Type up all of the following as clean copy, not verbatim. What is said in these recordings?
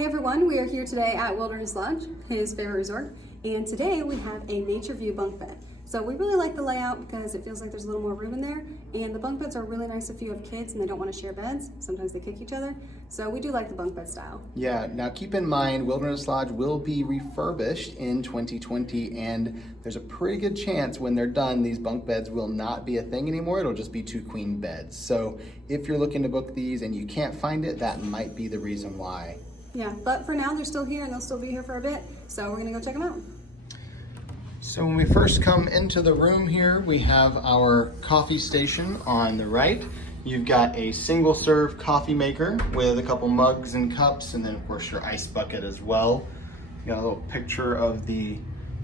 Hey everyone, we are here today at Wilderness Lodge, his favorite resort, and today we have a nature view bunk bed. So we really like the layout because it feels like there's a little more room in there, and the bunk beds are really nice if you have kids and they don't want to share beds. Sometimes they kick each other, so we do like the bunk bed style. Yeah, now keep in mind Wilderness Lodge will be refurbished in 2020, and there's a pretty good chance when they're done these bunk beds will not be a thing anymore. It'll just be 2 queen beds. So if you're looking to book these and you can't find it, that might be the reason why. Yeah, but for now they're still here and they'll still be here for a bit, so we're gonna go check them out. So when we first come into the room here, we have our coffee station on the right. You've got a single serve coffee maker with a couple mugs and cups, and then of course your ice bucket as well. You got a little picture of the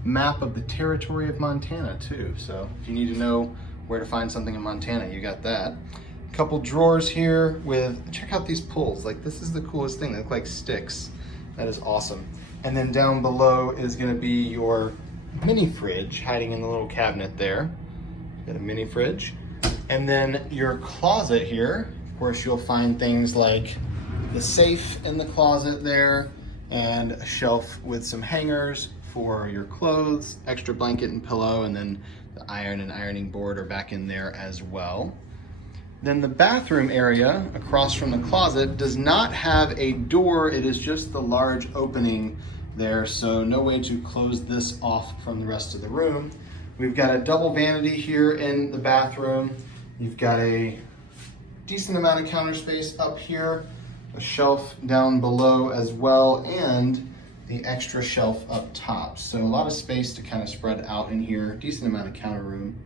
map of the territory of Montana too. So if you need to know where to find something in Montana, you got that. Couple drawers here with, check out these pulls. Like, this is the coolest thing. They look like sticks. That is awesome. And then down below is gonna be your mini fridge hiding in the little cabinet there. Got a mini fridge. And then your closet here, of course you'll find things like the safe in the closet there, and a shelf with some hangers for your clothes, extra blanket and pillow, and then the iron and ironing board are back in there as well. Then the bathroom area across from the closet does not have a door. It is just the large opening there, so no way to close this off from the rest of the room. We've got a double vanity here in the bathroom. You've got a decent amount of counter space up here, a shelf down below as well, and the extra shelf up top. So a lot of space to kind of spread out in here, decent amount of counter room.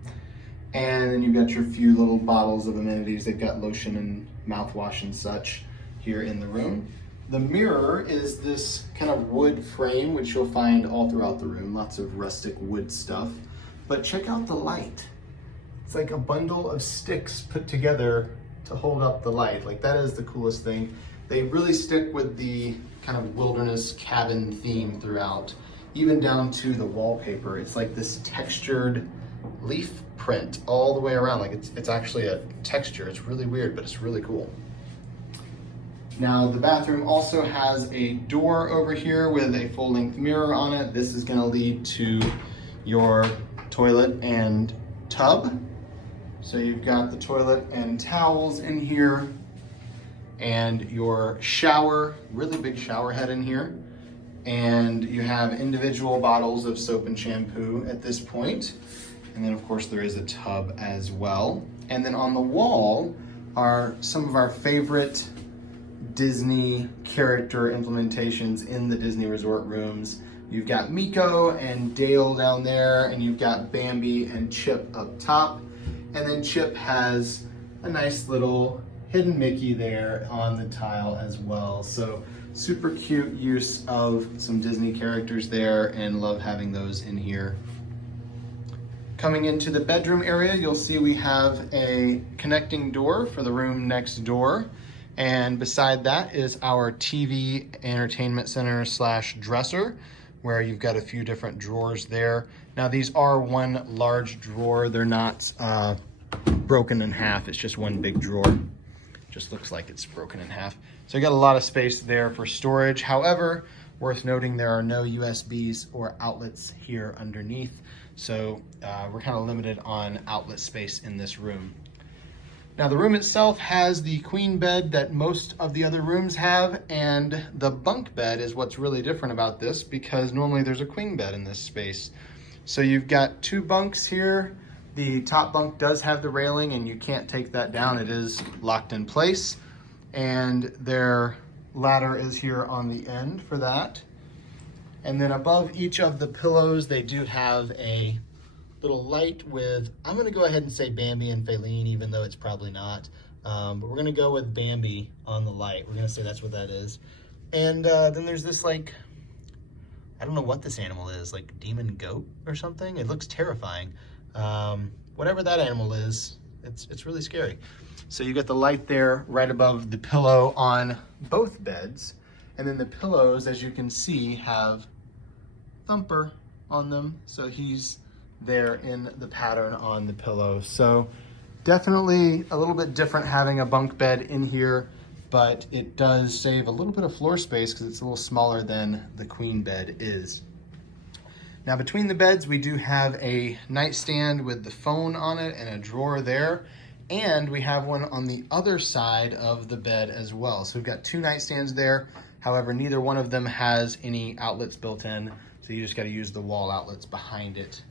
And then you've got your few little bottles of amenities. They've got lotion and mouthwash and such here in the room. The mirror is this kind of wood frame, which you'll find all throughout the room, lots of rustic wood stuff. But check out the light. It's like a bundle of sticks put together to hold up the light. Like, that is the coolest thing. They really stick with the kind of wilderness cabin theme throughout, even down to the wallpaper. It's like this textured leaf print all the way around. Like, it's actually a texture. It's really weird, but it's really cool. Now the bathroom also has a door over here with a full-length mirror on it. This is going to lead to your toilet and tub. So you've got the toilet and towels in here, and your shower, really big shower head in here. And you have individual bottles of soap and shampoo at this point. And then of course there is a tub as well. And then on the wall are some of our favorite Disney character implementations in the Disney resort rooms. You've got Miko and Dale down there, and you've got Bambi and Chip up top. And then Chip has a nice little hidden Mickey there on the tile as well. So super cute use of some Disney characters there, and love having those in here. Coming into the bedroom area, you'll see we have a connecting door for the room next door. And beside that is our TV entertainment center / dresser, where you've got a few different drawers there. Now these are one large drawer. They're not broken in half. It's just one big drawer. Just looks like it's broken in half. So you got a lot of space there for storage. However, worth noting, there are no USBs or outlets here underneath. So we're kind of limited on outlet space in this room. Now the room itself has the queen bed that most of the other rooms have, and the bunk bed is what's really different about this, because normally there's a queen bed in this space. So you've got 2 bunks here. The top bunk does have the railing, and you can't take that down. It is locked in place. And their ladder is here on the end for that. And then above each of the pillows, they do have a little light with, I'm gonna go ahead and say Bambi and Faline, even though it's probably not. But we're gonna go with Bambi on the light. We're gonna say that's what that is. And then there's this, like, I don't know what this animal is, like demon goat or something. It looks terrifying. Whatever that animal is, it's really scary. So you got the light there right above the pillow on both beds. And then the pillows, as you can see, have Thumper on them. So he's there in the pattern on the pillow. So definitely a little bit different having a bunk bed in here but it does save a little bit of floor space because it's a little smaller than the queen bed is. Now between the beds, we do have a nightstand with the phone on it and a drawer there. And we have one on the other side of the bed as well. So we've got two nightstands there. However, neither one of them has any outlets built in. So you just got to use the wall outlets behind it.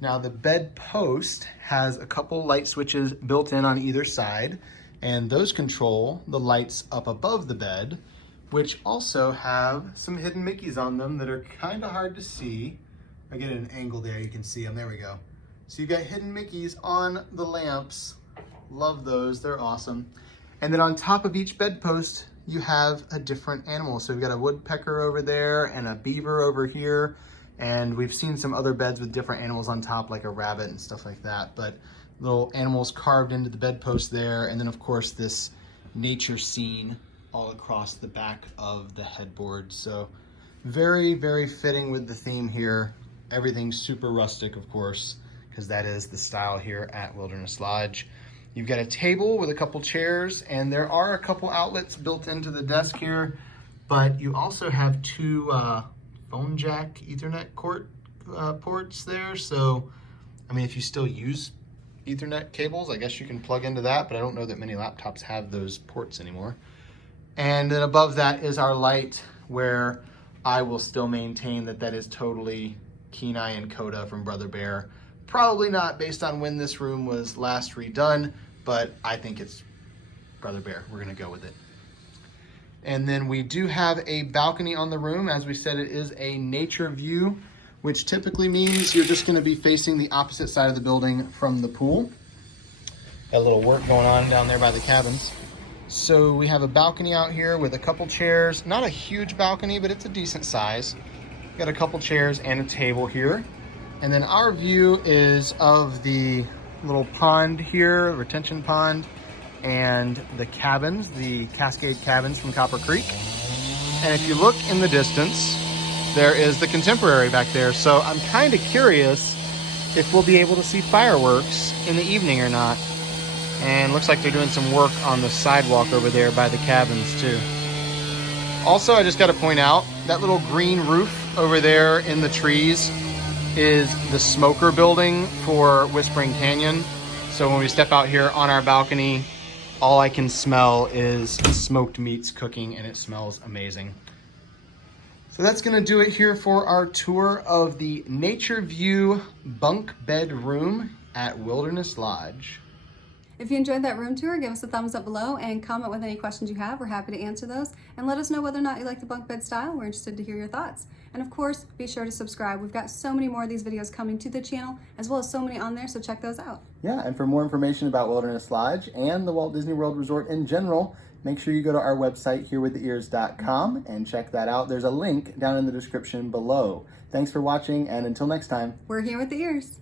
Now the bed post has a couple light switches built in on either side. And those control the lights up above the bed, which also have some hidden Mickeys on them that are kind of hard to see. I get an angle there, you can see them, there we go. So you've got hidden Mickeys on the lamps. Love those, they're awesome. And then on top of each bedpost, you have a different animal. So we've got a woodpecker over there and a beaver over here. And we've seen some other beds with different animals on top, like a rabbit and stuff like that. But little animals carved into the bedpost there. And then of course this nature scene all across the back of the headboard. So very, very fitting with the theme here. Everything's super rustic, of course, because that is the style here at Wilderness Lodge. You've got a table with a couple chairs, and there are a couple outlets built into the desk here, but you also have two phone jack Ethernet ports there. So, I mean, if you still use Ethernet cables, I guess you can plug into that, but I don't know that many laptops have those ports anymore. And then above that is our light, where I will still maintain that that is totally Kenai and Coda from Brother Bear. Probably not based on when this room was last redone, but I think it's Brother Bear. We're gonna go with it. And then we do have a balcony on the room. As we said, it is a nature view, which typically means you're just gonna be facing the opposite side of the building from the pool. Got a little work going on down there by the cabins. So we have a balcony out here with a couple chairs. Not a huge balcony, but it's a decent size. Got a couple chairs and a table here. And then our view is of the little pond here, retention pond, and the cabins, the Cascade cabins from Copper Creek. And if you look in the distance, there is the Contemporary back there. So I'm kind of curious if we'll be able to see fireworks in the evening or not. And looks like they're doing some work on the sidewalk over there by the cabins too. Also, I just got to point out that little green roof over there in the trees is the smoker building for Whispering Canyon. So when we step out here on our balcony, all I can smell is smoked meats cooking, and it smells amazing. So that's gonna do it here for our tour of the Nature View Bunk Bed Room at Wilderness Lodge. If you enjoyed that room tour, give us a thumbs up below and comment with any questions you have. We're happy to answer those. And let us know whether or not you like the bunk bed style. We're interested to hear your thoughts. And of course, be sure to subscribe. We've got so many more of these videos coming to the channel, as well as so many on there, so check those out. Yeah, and for more information about Wilderness Lodge and the Walt Disney World Resort in general, make sure you go to our website, herewiththeears.com, and check that out. There's a link down in the description below. Thanks for watching, and until next time. We're here with the ears.